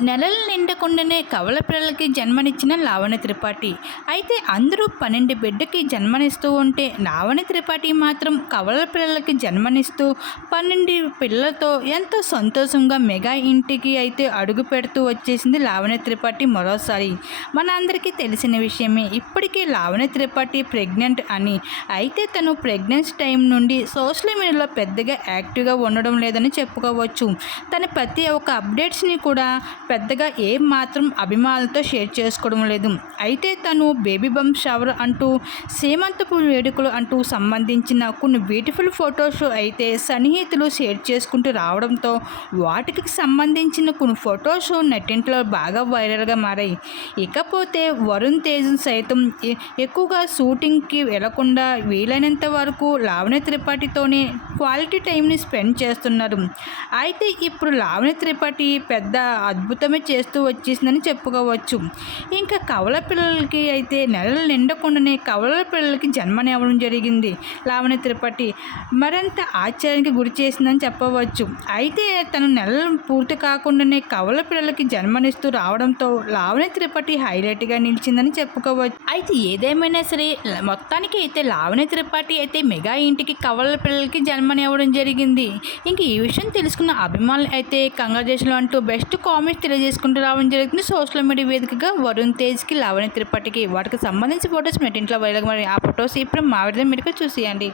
నెలలు నిండకుండానే కవల పిల్లలకి జన్మనిచ్చిన లావణ్య త్రిపాఠి. అయితే అందరూ పన్నెండు బిడ్డకి జన్మనిస్తూ ఉంటే లావణ్య త్రిపాఠి మాత్రం కవల పిల్లలకి జన్మనిస్తూ పన్నెండు పిల్లలతో ఎంతో సంతోషంగా మెగా ఇంటికి అయితే అడుగు పెడుతూ వచ్చేసింది లావణ్య త్రిపాఠి మరోసారి. మనందరికీ తెలిసిన విషయమే ఇప్పటికీ లావణ్య త్రిపాఠి ప్రెగ్నెంట్ అని. అయితే తను ప్రెగ్నెన్సీ టైం నుండి సోషల్ మీడియాలో పెద్దగా యాక్టివ్గా ఉండడం లేదని చెప్పుకోవచ్చు. తన ప్రతి ఒక్క అప్డేట్స్ని కూడా పెద్దగా ఏం మాత్రం అభిమానులతో షేర్ చేసుకోవడం లేదు. అయితే తను బేబీ బంప్ షవర్ అంటూ సీమంతపు వేడుకలు అంటూ సంబంధించిన కొన్ని బ్యూటిఫుల్ ఫొటోస్ అయితే సన్నిహితులు షేర్ చేసుకుంటూ రావడంతో వాటికి సంబంధించిన కొన్ని ఫొటోస్ నెట్టింట్లో బాగా వైరల్గా మారాయి. ఇకపోతే వరుణ్ తేజ్ సైతం ఎక్కువగా షూటింగ్కి వెళ్ళకుండా వీలైనంత వరకు లావణ్య త్రిపాఠితోనే క్వాలిటీ టైంని స్పెండ్ చేస్తున్నారు. అయితే ఇప్పుడు లావణ్య త్రిపాఠి పెద్ద అద్భుత ప్రభుత్వమే చేస్తూ వచ్చేసిందని చెప్పుకోవచ్చు. ఇంకా కవల పిల్లలకి అయితే నెలలు నిండకుండానే కవల పిల్లలకి జన్మనివ్వడం జరిగింది. లావణ్య త్రిపాఠి మరింత ఆశ్చర్యానికి గురి చేసిందని చెప్పవచ్చు. అయితే తను నెలలు పూర్తి కాకుండానే కవల పిల్లలకి జన్మనిస్తూ రావడంతో లావణ్య త్రిపాఠి హైలైట్గా నిలిచిందని చెప్పుకోవచ్చు. అయితే ఏదేమైనా సరే మొత్తానికి అయితే లావణ్య త్రిపాఠి అయితే మెగా ఇంటికి కవల పిల్లలకి జన్మనివ్వడం జరిగింది. ఇంక ఈ విషయం తెలుసుకున్న అభిమానులు అయితే కంగ్రాజేషన్లు అంటూ బెస్ట్ కామెంట్స్ తెలియజేసుకుంటూ రావడం జరుగుతుంది. సోషల్ మీడియా వేదికగా వరుణ్ తేజ్కి లావణ్య త్రిపాఠికి వాటికి సంబంధించి ఫొటోస్ నెట్టింట్లో ఇంట్లో మరి ఆ ఫొటోస్ ఇప్పుడు మా విడుదల మీరు చూసేయండి.